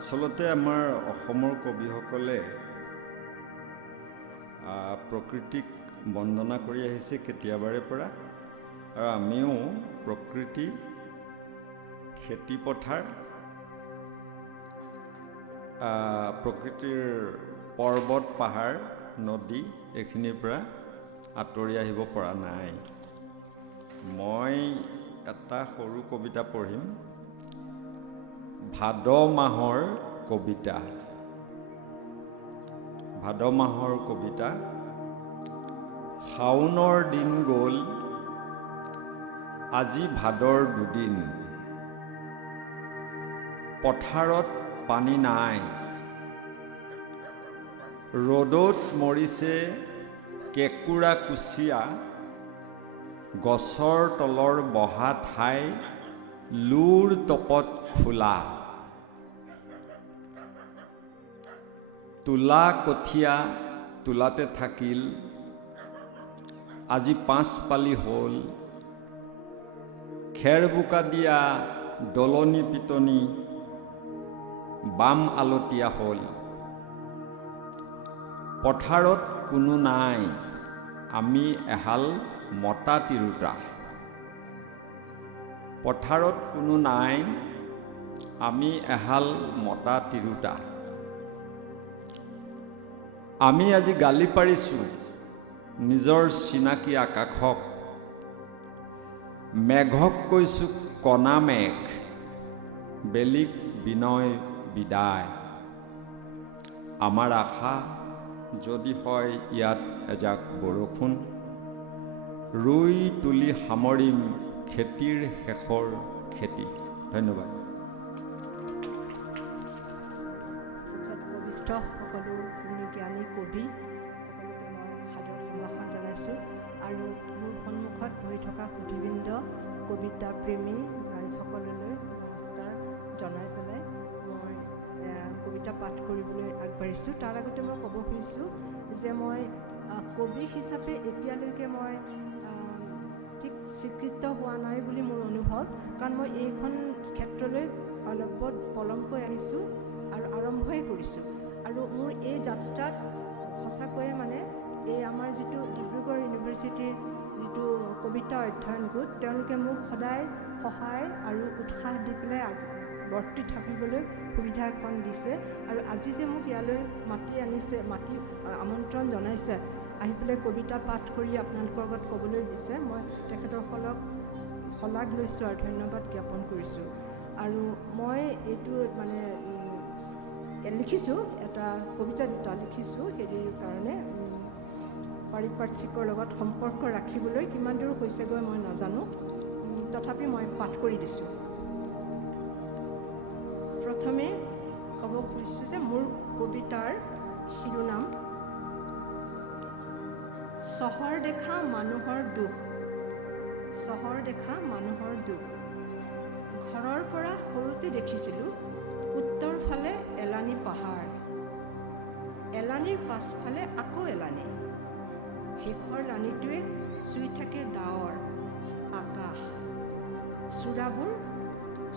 আচলতে আমাৰ অসমৰ কবিসকলে প্ৰকৃতিক বন্দনা কৰি আহিছে কেতিয়াবাৰে পৰা, আৰু আমিও প্ৰকৃতি, খেতি পথাৰ, প্ৰকৃতিৰ পৰ্বত, পাহাৰ, নদী এইখিনিৰ পৰা আঁতৰি আহিব পৰা নাই। মই এটা সৰু কবিতা পঢ়িম, ভাদ মাহৰ কবিতা। ভাদ মাহৰ কবিতা। শাওনৰ দিন গ'ল, আজি ভাদৰ দুদিন। পথাৰত পানী নাই, ৰ'দত মৰিছে কেঁকুৰা কুচিয়া। গছৰ তলৰ বহা ঠাই লুৰ তপত খোলা। তোলা কঠীয়া তোলাতে থাকিল, আজি 5 পালি হ'ল। খেৰ বোকা দিয়া দলনি পিটনি, বাম আলতীয়া হ'ল। পথাৰত কোনো নাই, আমি এহাল মতা তিৰোতা। পথাৰত কোনো নাই, আমি এহাল মতা তিৰোতা। আমি আজি গালি পাৰিছোঁ নিজৰ চিনাকি আকাশক। মেঘক কৈছোঁ কণা মেঘ, বেলিক বিনয় বিদায়। আমাৰ আশা যদি হয় ইয়াত এজাক বৰষুণ, ৰুই তুলি সামৰিম খেতিৰ শেষৰ খেতি। ধন্যবাদ। উপস্থিত সকলো জ্ঞানী কবি সকলোকে মই সাদৰ সম্ভাষণ জনাইছোঁ, আৰু মোৰ সন্মুখত বহি থকা সুধীবৃন্দ, কবিতা প্ৰেমী ৰাইজসকললৈ নমস্কাৰ জনাই পেলাই মই কবিতা পাঠ কৰিবলৈ আগবাঢ়িছোঁ। তাৰ আগতে মই ক'ব খুজিছোঁ যে মই কবি হিচাপে এতিয়ালৈকে মই ঠিক স্বীকৃত হোৱা নাই বুলি মোৰ অনুভৱ, কাৰণ মই এইখন ক্ষেত্ৰলৈ অলপ পলমকৈ আহিছোঁ আৰু আৰম্ভই কৰিছোঁ। আৰু মোৰ এই যাত্ৰাত সঁচাকৈয়ে মানে এই আমাৰ যিটো ডিব্ৰুগড় ইউনিভাৰ্চিটিৰ যিটো কবিতা অধ্যয়ন গোট, তেওঁলোকে মোক সদায় সহায় আৰু উৎসাহ দি পেলাই বৰ্তি থাকিবলৈ সুবিধা এখন দিছে। আৰু আজি যে মোক ইয়ালৈ মাতি আমন্ত্ৰণ জনাইছে, আহি পেলাই কবিতা পাঠ কৰি আপোনালোকৰ আগত ক'বলৈ দিছে, মই তেখেতসকলক শলাগ লৈছোঁ আৰু ধন্যবাদ জ্ঞাপন কৰিছোঁ। আৰু মই এইটো মানে লিখিছোঁ, এটা কবিতা দুটা লিখিছোঁ, হেৰিৰ কাৰণে পাৰিপাৰ্শ্বিকৰ লগত সম্পৰ্ক ৰাখিবলৈ কিমান দূৰ হৈছেগৈ মই নাজানো, তথাপি মই পাঠ কৰি দিছোঁ। প্ৰথমে ক'ব খুজিছোঁ যে মোৰ কবিতাৰ শিৰোনাম চহৰ দেখা মানুহৰ দুখ। চহৰ দেখা মানুহৰ দুখ। ঘৰৰ পৰা সৰুতে দেখিছিলোঁ উত্তৰ ফালে এলানি পাহাৰ, এলানিৰ পাছফালে আকৌ এলানি। শেষৰ লানিটোৱে চুই থাকে ডাৱৰ, আকাশ।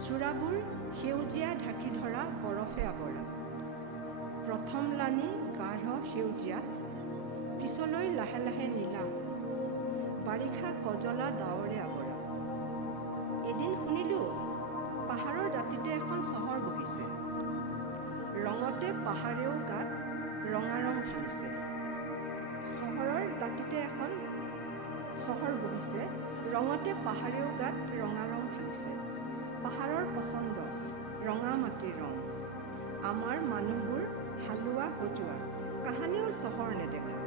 চূড়াবোৰ সেউজীয়া ঢাকি ধৰা বৰফে আৱৰা। প্ৰথম লানি গাঢ় সেউজীয়া, পিছলৈ লাহে লাহে নীলা। বাৰিষা কজলা ডাৱৰে আৱৰা। এদিন শুনিলোঁ পাহাৰৰ দাঁতিতে এখন চহৰ বহিছে। ৰঙতে পাহাৰেও গাত ৰঙা ৰং সানিছে। চহৰৰ দাঁতিতে এখন চহৰ বহিছে, ৰঙতে পাহাৰেও গাত ৰঙা ৰং সানিছে। পাহাৰৰ পচন্দ ৰঙা মাটিৰ ৰং। আমাৰ মানুহবোৰ হালোৱা হজুৱা, কাহানিও চহৰ নেদেখা।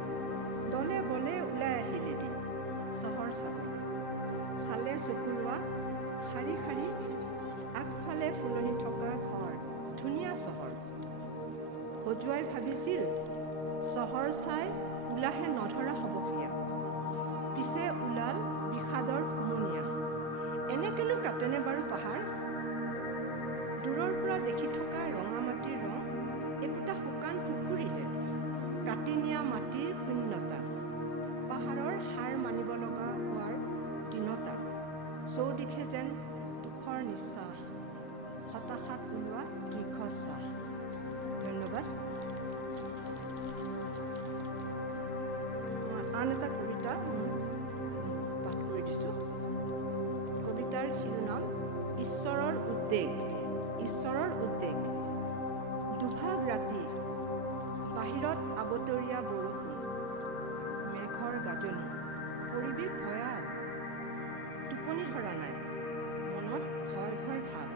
দলে বলে ওলাই আহিল এদিন চহৰ চাবলৈ। চালে চকুলোৱা শাৰী শাৰী, আগফালে ফুলনি থকা ঘৰ, ধুনীয়া চহৰ। হজুৱাই ভাবিছিল চহৰ চাই ওলাহে নধৰা হ'ব সেয়া। পিছে ওলাল বিষাদৰ হুমুনিয়া। এনেকেনো কাটেনে বাৰু পাহাৰ? দূৰৰ পৰা দেখি থকা ৰঙা মাটিৰ ৰং একোটা শুকান পুখুৰীহে। কাটি নিয়া মাটিৰ শূন্যতা, পাহাৰৰ হাৰ মানিব লগা হোৱাৰ দীনতা। চৌদিশে যেন দুখৰ নিশ্বাস, হতাশাত ওলোৱা দীৰ্ঘশ্বাস। ধন্যবাদ। মই আন এটা কবিতা পাঠ কৰি দিছোঁ। কবিতাৰ শিৰোনাম ঈশ্বৰৰ উদ্বেগ। ঈশ্বৰৰ উদ্বেগ। দুভাগ ৰাতি, বাহিৰত আবতৰীয়া বৰষুণ, মেঘৰ গাজনি, পৰিৱেশ ভয়াল, টোপনি ধৰা নাই, মনত ভয় ভয় ভাৱ,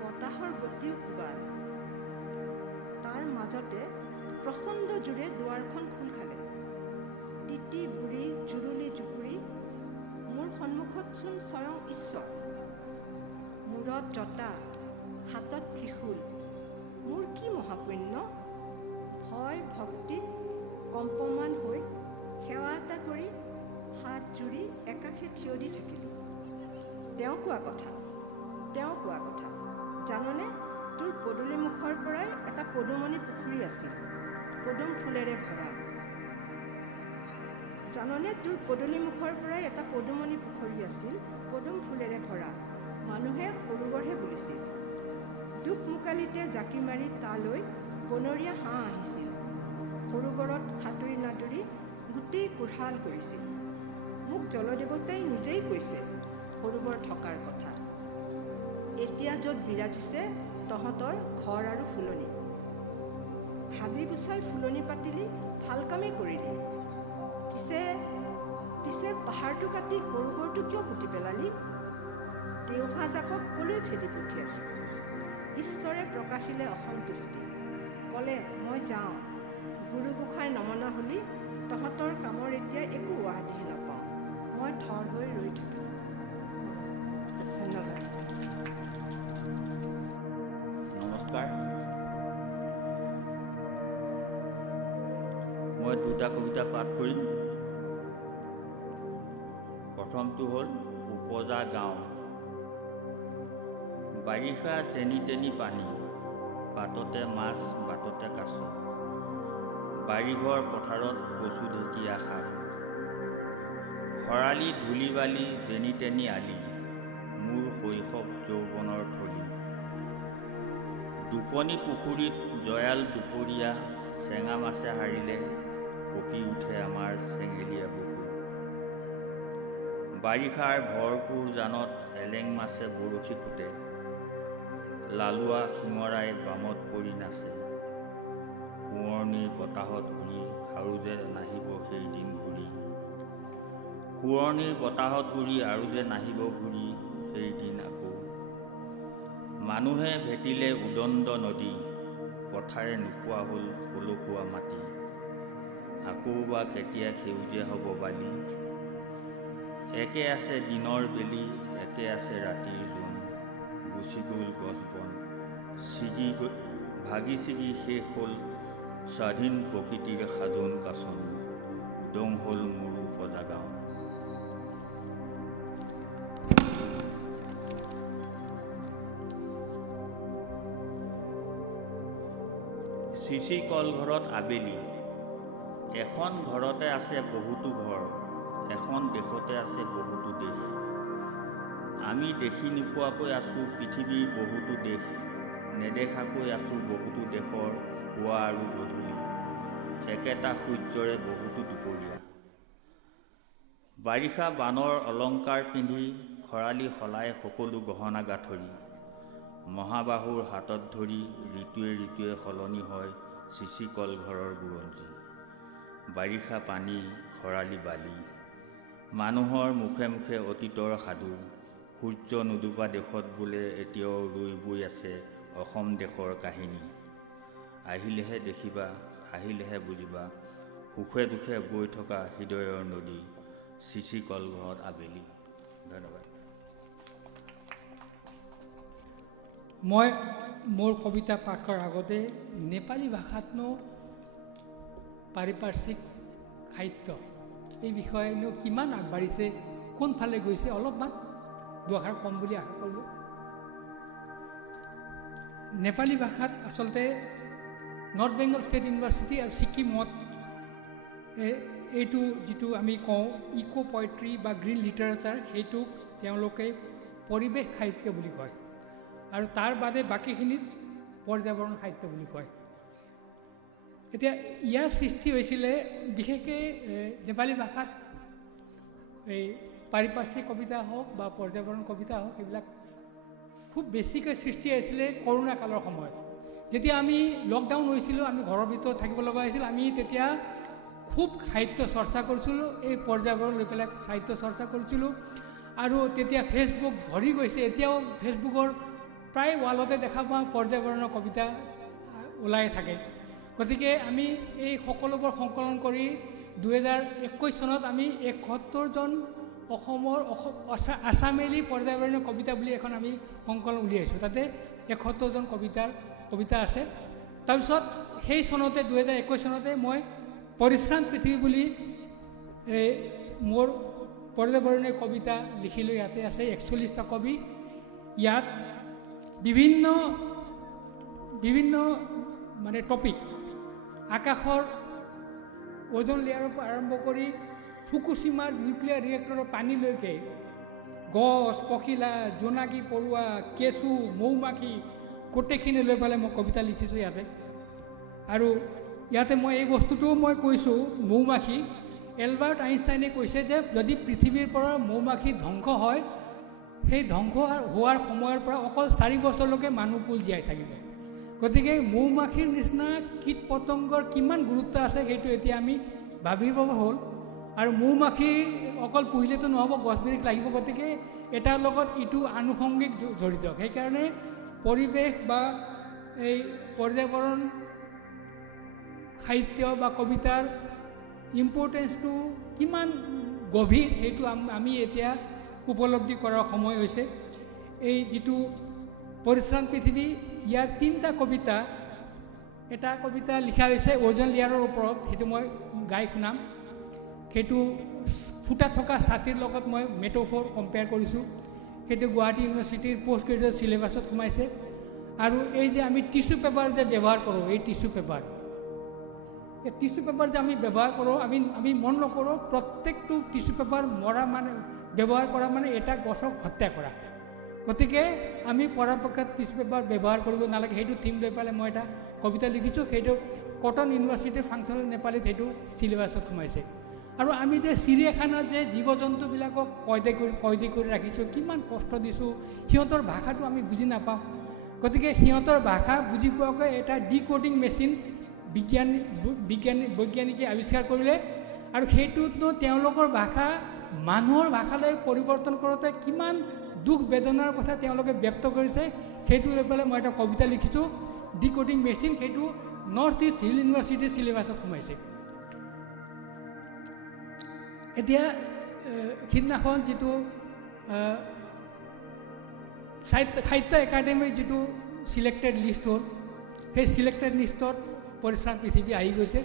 বতাহৰ গতিও কোবাল। তাৰ মাজতে প্ৰচণ্ড জোৰে দুৱাৰখন খোল খালে। তিতি বুঢ়ী জুৰুলি জুপুৰি, মোৰ সন্মুখত চোন স্বয়ং ঈশ্বৰ। মূৰত জটা, হাতত ত্ৰিশূল, মোৰ কি মহাপুণ্য। ভয় ভক্তিত কম্পমান হৈ সেৱা এটা কৰি হাত জুৰি একাষে থিয় দি থাকিলোঁ। তেওঁ কোৱা কথা, জাননে, তোৰ পদূলিমুখৰ পৰাই এটা পদুমণি পুখুৰী আছিল, পদুম ফুলেৰে ভৰা। জাননে, তোৰ পদূলিমুখৰ পৰাই এটা পদুমণি পুখুৰী আছিল, পদুম ফুলেৰে ভৰা। মানুহে সৰোবৰহে বুলিছিল। দুকমুকালিতে জাকি মাৰি তালৈ বনৰীয়া হাঁহ আহিছিল। সৰোবৰত সাঁতুৰি নাদুৰি গোটেই কোঢ়াল কৰিছিল। মোক জলদেৱতাই নিজেই কৈছে সৰোবৰ থকাৰ কথা। এতিয়া য'ত বিৰাজিছে তহঁতৰ ঘৰ আৰু ফুলনি। হাবি গুচাই ফুলনি পাতিলি, ভাল কামেই কৰিলি। পিছে পাহাৰটো কাটি সৰোবৰটো কিয় পুতি পেলালি? দেওহাজাকক কলৈ খেদি পঠিয়ালি? ঈশ্বৰে প্ৰকাশিলে অসন্তুষ্টি, ক'লে মই যাওঁ। গুৰু গোসাঁই নমনা হ'লি, তহঁতৰ কামৰ এতিয়া একো ৱাদিহি নাপাওঁ। মই থৰ হৈ ৰৈ থাকিম। ধন্যবাদ। নমস্কাৰ। মই দুটা কবিতা পাঠ কৰিম। প্ৰথমটো হ'ল উপজা গাঁও। বাৰিষা যেনি তেনি পানী, বাটতে মাছ বাটতে কাছ। বাৰীঘৰ পথাৰত কচু ঢেকীয়া শাক। খৰালি ধূলি বালি যেনি তেনি আলি, মোৰ শৈশৱ যৌৱনৰ থলী। দুপনি পুখুৰীত জয়াল দুপৰীয়া, চেঙা মাছে হাৰিলে কঁপি উঠে আমাৰ চেঙেলীয়া বুকু। বাৰিষাৰ ভৰপূৰ জানত এলেং মাছে বৰশী খুটে, লালুৱা শিঙৰাই বামত পৰি নাচে। সোঁৱৰণিৰ বতাহত উৰি আৰু যে নাহিব সেই দিন ঘূৰি। সোঁৱৰণিৰ বতাহত উৰি আৰু যে নাহিব ঘূৰি সেই দিন আকৌ। মানুহে ভেটিলে উদণ্ড নদী, পথাৰে নোপোৱা হ'ল পলসুৱা মাটি। আকৌ বা কেতিয়া সেউজীয়া হ'ব বালি। একে আছে দিনৰ বেলি, একে আছে ৰাতিৰ জোন। গুচি গ'ল গছ বন, ভাগি ছিগি শেষ হ'ল স্বাধীন প্ৰকৃতিৰ সাজোন কাচোন। উদং হ'ল মোৰ উপজা গাঁও। চিচি কলঘৰত আবেলি। এখন ঘৰতে আছে বহুতো ঘৰ, এখন দেশতে আছে বহুতো দেশ। আমি দেখি নোপোৱাকৈ আছোঁ পৃথিৱীৰ বহুতো দেশ, নেদেখাকৈ আছোঁ বহুতো দেশৰ পুৱা আৰু গধূলি। একেটা সূৰ্যৰে বহুতো দুপৰীয়া। বাৰিষা বানৰ অলংকাৰ পিন্ধি, খৰালি সলাই সকলো গহনা গাঁঠৰি। মহাবাহুৰ হাতত ধৰি ঋতুৱে ঋতুৱে সলনি হয় চিচি কলঘৰৰ বুৰঞ্জী। বাৰিষা পানী, খৰালি বালি, মানুহৰ মুখে মুখে অতীতৰ সাধু। সূৰ্য নুডুবা দেশত বোলে এতিয়াও ৰৈ বৈ আছে অসম দেশৰ কাহিনী। আহিলেহে দেখিবা, আহিলেহে বুজিবা, সুখে দুখে বৈ থকা হৃদয়ৰ নদী, চিচি কলঘৰত আবেলি। ধন্যবাদ। মই মোৰ কবিতা পাঠ কৰাৰ আগতে নেপালী ভাষাতনো পাৰিপাৰ্শ্বিক সাহিত্য এই বিষয়েনো কিমান আগবাঢ়িছে, কোনফালে গৈছে অলপমান দুআষাৰ কম বুলি আশা কৰিলোঁ। নেপালী ভাষাত আচলতে নৰ্থ বেংগল ষ্টেট ইউনিভাৰ্চিটি আৰু ছিকিমত এইটো যিটো আমি কওঁ ইক' পয়েট্ৰি বা গ্ৰীণ লিটাৰেচাৰ, সেইটোক তেওঁলোকে পৰিৱেশ সাহিত্য বুলি কয়। আৰু তাৰ বাদে বাকীখিনিত পৰ্যাবৰণ সাহিত্য বুলি কয়। এতিয়া ইয়াৰ সৃষ্টি হৈছিলে বিশেষকৈ নেপালী ভাষাত এই পাৰিপাৰ্শ্বিক কবিতা হওক বা পৰ্যাবৰণ কবিতা হওক এইবিলাক খুব বেছিকৈ সৃষ্টি হৈছিলে কৰোণা কালৰ সময়ত। যেতিয়া আমি লকডাউন হৈছিলোঁ, আমি ঘৰৰ ভিতৰত থাকিব লগা হৈছিল, আমি তেতিয়া খুব সাহিত্য চৰ্চা কৰিছিলোঁ, এই পৰ্যাবৰণ লৈ পেলাই সাহিত্য চৰ্চা কৰিছিলোঁ। আৰু তেতিয়া ফেচবুক ভৰি গৈছে, এতিয়াও ফেচবুকৰ প্ৰায় ৱালতে দেখা পাওঁ পৰ্যাবৰণৰ কবিতা ওলাই থাকে। গতিকে আমি এই সকলোবোৰ সংকলন কৰি 2021 চনত আমি 71জন অসমৰ আছামেলী পৰ্যাবৰণৰ কবিতা বুলি এখন আমি সংকলন উলিয়াইছোঁ। তাতে 71জন কবিতা আছে। তাৰপিছত সেই চনতে 2021 চনতে মই পৰিশ্ৰান্ত পৃথিৱী বুলি মোৰ পৰ্যাবৰণীয় কবিতা লিখিলোঁ। ইয়াতে আছে 41টা কবি। ইয়াত বিভিন্ন মানে টপিক, আকাশৰ ওজন লেয়াৰৰ পৰা আৰম্ভ কৰি ফুকুশ্বিমাৰ নিউক্লিয়াৰ ৰিয়েক্টৰৰ পানীলৈকে, গছ, পখিলা, জোনাকী পৰুৱা, কেঁচু, মৌমাখি গোটেইখিনি লৈ পেলাই মই কবিতা লিখিছোঁ ইয়াতে। আৰু ইয়াতে মই এই বস্তুটোও মই কৈছোঁ, মৌমাখি, এলবাৰ্ট আইনষ্টাইনে কৈছে যে যদি পৃথিৱীৰ পৰা মৌমাখি ধ্বংস হয়, সেই ধ্বংস হোৱাৰ সময়ৰ পৰা অকল 4 বছৰলৈকে মানুহকুল জীয়াই থাকিব। গতিকে মৌমাখিৰ নিচিনা কীট পতংগৰ কিমান গুৰুত্ব আছে সেইটো এতিয়া আমি ভাবিব হ'ল। আৰু মৌমাখি অকল পুহিলেতো নহ'ব, গছ বিৰিখ লাগিব। গতিকে এটাৰ লগত ইটো আনুষংগিক জড়িত। সেইকাৰণে পৰিৱেশ বা এই পৰ্যাবৰণ সাহিত্য বা কবিতাৰ ইম্পৰ্টেঞ্চটো কিমান গভীৰ সেইটো আমি এতিয়া উপলব্ধি কৰাৰ সময় হৈছে। এই যিটো পৰিশ্ৰান্ত পৃথিৱী, ইয়াৰ 3টা কবিতা, এটা কবিতা লিখা হৈছে ওজন লেয়াৰৰ ওপৰত, সেইটো মই গাই শুনাম। সেইটো ফুটা থকা ছাতিৰ লগত মই মেটাফৰ কম্পেয়াৰ কৰিছোঁ। সেইটো গুৱাহাটী ইউনিভাৰ্চিটিৰ পষ্ট গ্ৰেজুৱেট চিলেবাছত সোমাইছে। আৰু এই যে আমি টিচু পেপাৰ যে ব্যৱহাৰ কৰোঁ, এই টিচু পেপাৰ যে আমি ব্যৱহাৰ কৰোঁ, আমি মন নকৰোঁ প্ৰত্যেকটো টিচু পেপাৰ ব্যৱহাৰ কৰা মানে এটা গছক হত্যা কৰা। গতিকে আমি পৰাপক্ষত টিচু পেপাৰ ব্যৱহাৰ কৰিব নালাগে। সেইটো থিম লৈ পেলাই মই এটা কবিতা লিখিছোঁ। সেইটো কটন ইউনিভাৰ্চিটিৰ ফাংচনেল নেপালীত সেইটো চিলেবাছত সোমাইছে। আৰু আমি যে চিৰিয়াখানাত যে জীৱ জন্তুবিলাকক কয়দী কৰি ৰাখিছোঁ, কিমান কষ্ট দিছোঁ, সিহঁতৰ ভাষাটো আমি বুজি নাপাওঁ। গতিকে সিহঁতৰ ভাষা বুজি পোৱাকৈ এটা ডিকোডিং মেচিন বৈজ্ঞানিকে আৱিষ্কাৰ কৰিলে। আৰু সেইটোতো তেওঁলোকৰ ভাষা মানুহৰ ভাষালৈ পৰিৱৰ্তন কৰোঁতে কিমান দুখ বেদনাৰ কথা তেওঁলোকে ব্যক্ত কৰিছে, সেইটো লৈ পেলাই মই এটা কবিতা লিখিছোঁ, ডিকোডিং মেচিন। সেইটো নৰ্থ ইষ্ট হিল ইউনিভাৰ্চিটিৰ চিলেবাছত সোমাইছে। এতিয়া সিদিনাখন যিটো সাহিত্য একাডেমীৰ যিটো চিলেক্টেড লিষ্ট হ'ল, সেই চিলেক্টেড লিষ্টত পৰিশ্ৰান্ত পৃথিৱী আহি গৈছে।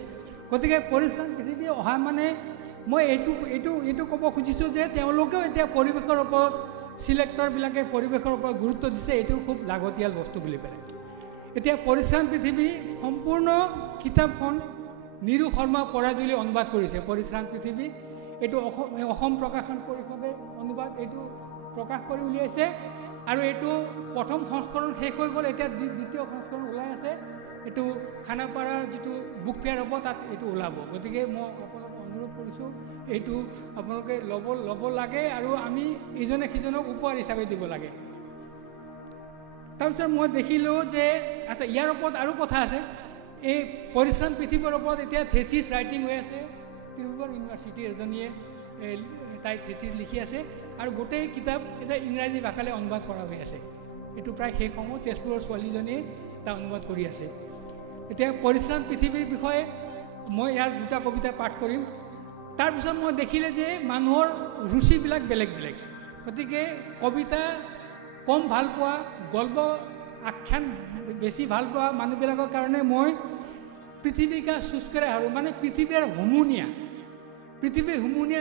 গতিকে পৰিশ্ৰান্ত পৃথিৱী অহা মানে মই এইটো ক'ব খুজিছোঁ যে তেওঁলোকেও এতিয়া পৰিৱেশৰ ওপৰত, চিলেক্টৰবিলাকে পৰিৱেশৰ ওপৰত গুৰুত্ব দিছে। এইটো খুব লাগতিয়াল বস্তু বুলি পেলাই। এতিয়া পৰিশ্ৰান্ত পৃথিৱী সম্পূৰ্ণ কিতাপখন নিৰু শৰ্মা পৰাজুলি অনুবাদ কৰিছে। পৰিশ্ৰান্ত পৃথিৱী এইটো অসম প্ৰকাশন পৰিষদে অনুবাদ এইটো প্ৰকাশ কৰি উলিয়াইছে। আৰু এইটো প্ৰথম সংস্কৰণ শেষ হৈ গ'ল, এতিয়া দ্বিতীয় সংস্কৰণ ওলাই আছে। এইটো খানাপাৰাৰ যিটো বুক ফেয়াৰ হ'ব তাত এইটো ওলাব। গতিকে মই আপোনালোকক অনুৰোধ কৰিছোঁ, এইটো আপোনালোকে ল'ব লাগে আৰু আমি ইজনে সিজনক উপহাৰ হিচাপে দিব লাগে। তাৰপিছত মই দেখিলোঁ যে আচ্ছা, ইয়াৰ ওপৰত আৰু কথা আছে। এই পৰিশ্ৰান্ত পৃথিৱীৰ ওপৰত এতিয়া থেচিছ ৰাইটিং হৈ আছে। ডিব্ৰুগড় ইউনিভাৰ্চিটিৰ এজনীয়ে তাই থেচিছ লিখি আছে। আৰু গোটেই কিতাপ এটা ইংৰাজী ভাষালৈ অনুবাদ কৰা হৈ আছে। এইটো প্ৰায় শেষ হ'ব। তেজপুৰৰ ছোৱালীজনীয়ে এটা অনুবাদ কৰি আছে। এতিয়া পৰিশ্ৰান্ত পৃথিৱীৰ বিষয়ে মই ইয়াৰ 2টা কবিতা পাঠ কৰিম। তাৰপিছত মই দেখিলে যে মানুহৰ ৰুচিবিলাক বেলেগ বেলেগ। গতিকে কবিতা কম ভাল পোৱা, গল্প আখ্যান বেছি ভাল পোৱা মানুহবিলাকৰ কাৰণে মই পৃথিৱীকা চুজ কৰা আৰু মানে পৃথিৱীৰ হুমুনিয়া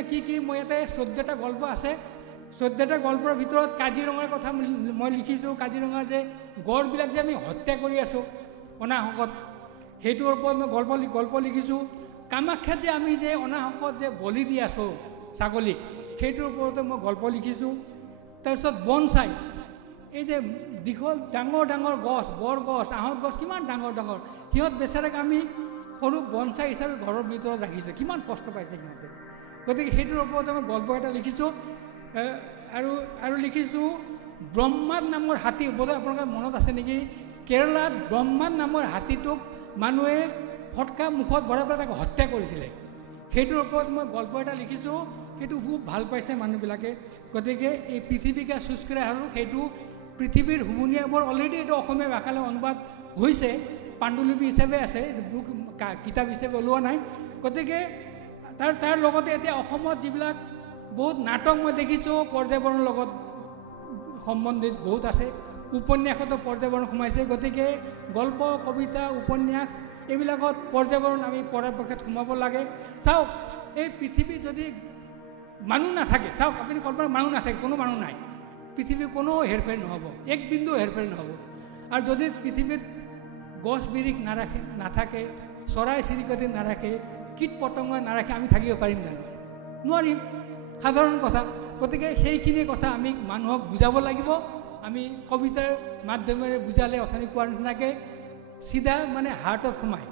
কি মই ইয়াতে 14টা গল্প আছে। 14টা গল্পৰ ভিতৰত কাজিৰঙাৰ কথা মই লিখিছোঁ। কাজিৰঙা যে গড়বিলাক যে আমি হত্যা কৰি আছোঁ অনাহকত, সেইটোৰ ওপৰত মই গল্প লিখিছোঁ। কামাখ্যাত যে আমি যে অনাহকত যে বলি দি আছোঁ ছাগলীক, সেইটোৰ ওপৰতে মই গল্প লিখিছোঁ। তাৰপিছত এই যে দীঘল ডাঙৰ ডাঙৰ গছ, বৰগছ, আহঁত গছ কিমান ডাঙৰ ডাঙৰ, সিহঁত বেচেৰাক আমি সৰু বনচাই হিচাপে ঘৰৰ ভিতৰত ৰাখিছোঁ, কিমান কষ্ট পাইছে সিহঁতে। গতিকে সেইটোৰ ওপৰত মই গল্প এটা লিখিছোঁ আৰু লিখিছোঁ ব্ৰহ্মাদ নামৰ হাতী। বোধহয় আপোনালোকৰ মনত আছে নেকি, কেৰেলাত ব্ৰহ্মাদ নামৰ হাতীটোক মানুহে ফটকা মুখত ভৰাই পেলাই তাক হত্যা কৰিছিলে। সেইটোৰ ওপৰত মই গল্প এটা লিখিছোঁ, সেইটো খুব ভাল পাইছে মানুহবিলাকে। গতিকে এই পৃথিৱীকে চুজ কৰাই হ'লোঁ, সেইটো পৃথিৱীৰ হুমুনিয়াবোৰ অলৰেডি এইটো অসমীয়া ভাষালৈ অনুবাদ হৈছে, পাণ্ডুলিপি হিচাপে আছে, বুক কিতাপ হিচাপে ওলোৱা নাই। গতিকে তাৰ লগতে এতিয়া অসমত যিবিলাক বহুত নাটক মই দেখিছোঁ পৰ্যাবৰণৰ লগত সম্বন্ধিত বহুত আছে, উপন্যাসতো পৰ্যাবৰণ সোমাইছে। গতিকে গল্প, কবিতা, উপন্যাস এইবিলাকত পৰ্যাবৰণ আমি পৰাপক্ষত সোমাব লাগে। চাওক, এই পৃথিৱীত যদি মানুহ নাথাকে, চাওক আপুনি কল্পনা, মানুহ নাথাকে, কোনো মানুহ নাই, পৃথিৱীৰ কোনো হেৰফেৰ নহ'ব, এক বিন্দু হেৰফেৰ নহ'ব। আৰু যদি পৃথিৱীত গছ বিৰিখ নাথাকে, চৰাই চিৰিকটি নাৰাখে, কীট পতংগ নাৰাখে, আমি থাকিব পাৰিম জানো? নোৱাৰিম, সাধাৰণ কথা। গতিকে সেইখিনি কথা আমি মানুহক বুজাব লাগিব। আমি কবিতাৰ মাধ্যমেৰে বুজালে অথনি কোৱাৰ নিচিনাকৈ চিধা মানে হাৰ্টত সোমায়,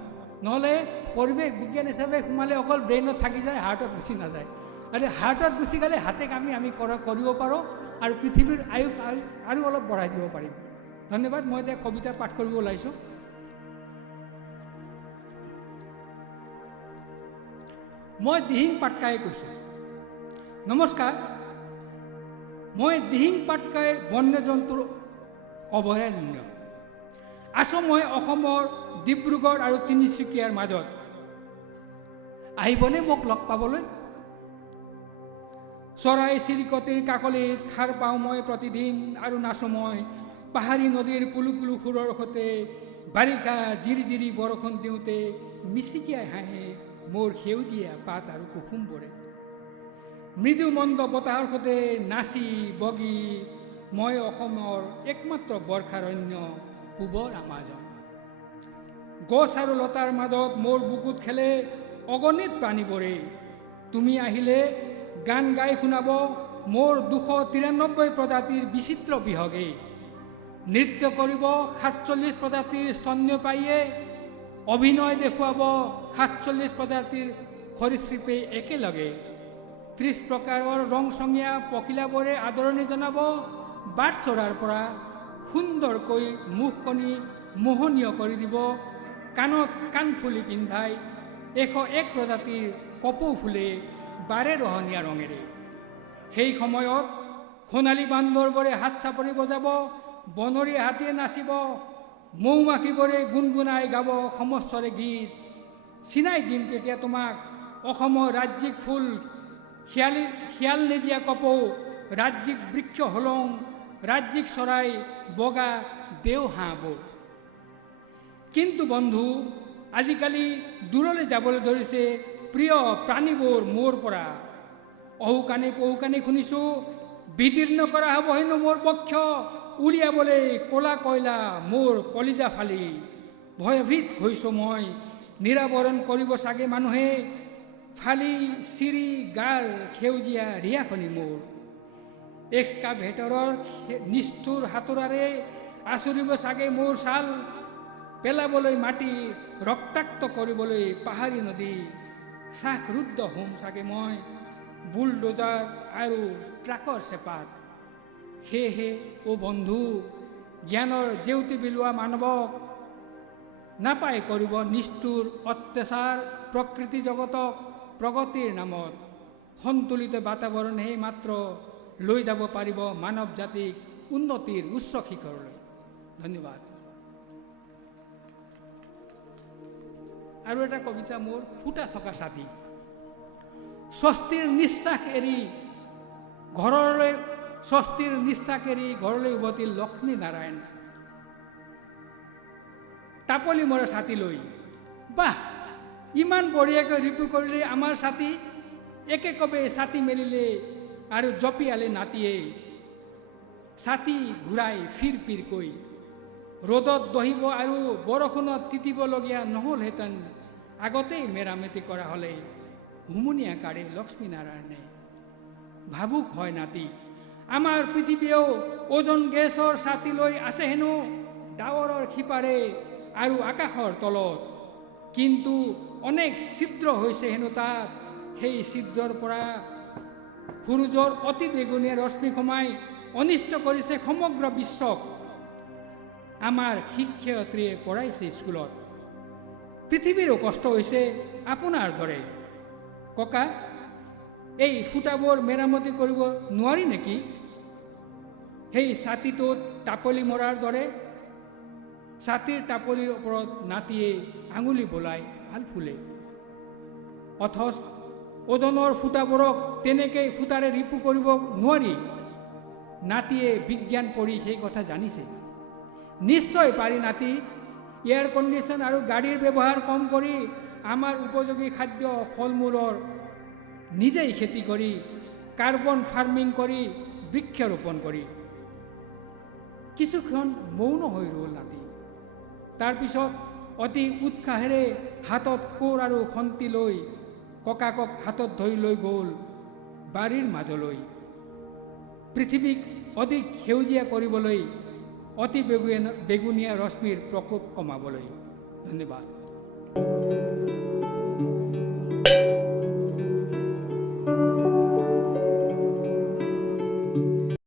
নহ'লে পৰিৱেশ বিজ্ঞান হিচাপে সোমালে অকল ব্ৰেইনত থাকি যায়, হাৰ্টত গুচি নাযায়। আৰু হাৰ্টত গুচি গ'লে হাতে কামি আমি কৰিব পাৰোঁ আৰু পৃথিৱীৰ আয়ুস আৰু অলপ বঢ়াই দিব পাৰিম। ধন্যবাদ। মই এতিয়া কবিতা পাঠ কৰিব ওলাইছোঁ। মই দিহিং পাটকায়ে কৈছোঁ। নমস্কাৰ, মই দিহিং পাটকাই বন্যজন্তুৰ অভয়াৰণ্য। আছোঁ মই অসমৰ ডিব্ৰুগড় আৰু তিনিচুকীয়াৰ মাজত। আহিবনে মোক লগ পাবলৈ? চৰাই চিৰিকটিৰ কাকলিত সাৰ পাওঁ মই প্ৰতিদিন আৰু নাচোঁ মই পাহাৰী নদীৰ কুলু কুলু সুৰৰ সৈতে। বাৰিষা জিৰি জিৰি বৰষুণ দিওঁতে মিচিকিয়াই হাঁহে মোৰ সেউজীয়া পাত আৰু কুসুমবোৰে। মৃদু মন্দ বতাহৰ সৈতে নাচি বগি মই অসমৰ একমাত্ৰ বৰ্ষাৰণ্য পূবৰ আমাজন। গছ আৰু লতাৰ মাজত মোৰ বুকুত খেলে অগণিত প্ৰাণীবোৰে। তুমি আহিলে গান গাই শুনাব মোৰ 293 প্ৰজাতিৰ বিচিত্ৰ বিহগে। নৃত্য কৰিব 47 প্ৰজাতিৰ স্তন্যপায়ীয়ে। অভিনয় দেখুৱাব 47 প্ৰজাতিৰ সৰীসৃপে একেলগে। 30 প্ৰকাৰৰ ৰংচঙীয়া পখিলাবোৰে আদৰণি জনাব বাট চৰাৰ পৰা। সুন্দৰকৈ মুখখনি মোহনীয় কৰি দিব কাণত কাণফুলি পিন্ধাই। 101 প্ৰজাতিৰ কপৌ ফুলে বাৰে ৰহনীয়া ৰঙেৰে। সেই সময়ত সোণালী বান্দৰবোৰে হাত চাপৰি বজাব, বনৰীয়া হাতীয়ে নাচিব, মৌ-মাখিবোৰে গুণগুণাই গাব সমস্বৰে গীত। চিনাই দিম তেতিয়া তোমাক অসমৰ ৰাজ্যিক ফুল শিয়াল নেজীয়া কপৌ, ৰাজ্যিক বৃক্ষ হলং, ৰাজ্যিক চৰাই বগা দেওহাঁহবোৰ। কিন্তু বন্ধু, আজিকালি দূৰলৈ যাবলৈ ধৰিছে প্ৰিয় প্ৰাণীবোৰ মোৰ পৰা। অহুকানি পহুকানি শুনিছোঁ বিদীৰ্ণ কৰা হ'ব হেনো মোৰ বক্ষ। উলিয়াবলৈ ক'লা কয়লা মোৰ কলিজা ফালি। ভয়ভীত হৈছোঁ মই, নিৰাৱৰণ কৰিব চাগে মানুহে ফালি চিৰি গাৰ সেউজীয়া ৰিয়াখনি মোৰ। এক্সকাভেটৰৰ নিষ্ঠুৰ হাতোৰাৰে আচুৰিব চাগে মোৰ ছাল। পেলাবলৈ মাটি ৰক্তাক্ত কৰিবলৈ পাহাৰী নদী। শ্বাসৰুদ্ধ হ'ম চাগে মই বুলডোজাৰ আৰু ট্ৰাকৰ চেপাত। সেয়েহে বন্ধু, জ্ঞানৰ জেউতি বিলোৱা মানৱক নাপায় কৰিব নিষ্ঠুৰ অত্যাচাৰ। প্ৰকৃতি জগতক প্ৰগতিৰ নামত সন্তুলিত বাতাবৰণেহে মাত্ৰ লৈ যাব পাৰিব মানৱ জাতিক উন্নতিৰ উচ্চ শিখৰলৈ। ধন্যবাদ। আৰু এটা কবিতা মোৰ, ফুটা থকা ছাতি। স্বস্তিৰ নিশ্বাস এৰি ঘৰলৈ উভতিল লক্ষ্মী নাৰায়ণ। টাপলি মৰে ছাতি লৈ। বাহ, ইমান বঢ়িয়াকৈ ৰিপু কৰিলে আমাৰ ছাতি। একে কবে ছাতি মেলিলে আৰু জপিয়ালে নাতিয়ে। ছাতি ঘূৰাই ফিৰকৈ ৰ'দত দহিব আৰু বৰষুণত তিতিবলগীয়া নহ'লহেঁতেন আগতেই মেৰামতি কৰা হ'লে। হুমুনিয়া কাঢ়ে লক্ষ্মীনাৰায়ণে। ভাবুক হয় নাতি আমাৰ পৃথিৱীয়েও ওজন গেছৰ ছাতি লৈ আছে হেনো ডাৱৰৰ সিপাৰে আৰু আকাশৰ তলত, কিন্তু অনেক ছিদ্ৰ হৈছে হেনো তাত। সেই ছিদ্ৰৰ পৰা সূৰ্যৰ অতি বেগুনীয়া ৰশ্মি সোমাই অনিষ্ট কৰিছে সমগ্ৰ বিশ্বক। আমাৰ শিক্ষয়িত্ৰীয়ে পঢ়াইছে স্কুলত। পৃথিৱীৰো কষ্ট হৈছে আপোনাৰ দৰে। ককা, এই ফুটাবোৰ মেৰামতি কৰিব নোৱাৰি নেকি? সেই ছাতিটোত টাপলি মৰাৰ দৰে। ছাতিৰ টাপলিৰ ওপৰত নাতিয়ে আঙুলি বলাই আল ফুলে। অথচ ওজনৰ ফুটাবোৰক তেনেকৈ ফুটাৰে ৰিপু কৰিব নোৱাৰি। নাতিয়ে বিজ্ঞান পঢ়ি সেই কথা জানিছে। নিশ্চয় পাৰি নাতি। এয়াৰ কণ্ডিশ্যন আৰু গাড়ীৰ ব্যৱহাৰ কম কৰি আমাৰ উপযোগী খাদ্য ফল মূলৰ নিজেই খেতি কৰি, কাৰ্বন ফাৰ্মিং কৰি, বৃক্ষৰোপণ কৰি। কিছুক্ষণ মৌন হৈ ৰ'ল নাতি। তাৰপিছত অতি উৎসাহেৰে হাতত কোৰ আৰু খন্তি লৈ ককাকক হাতত ধৰি লৈ গ'ল বাৰীৰ মাজলৈ, পৃথিৱীক অধিক সেউজীয়া কৰিবলৈ, অতি বেগুনীয়া ৰশ্মিৰ প্ৰকোপ কমাবলৈ। ধন্যবাদ।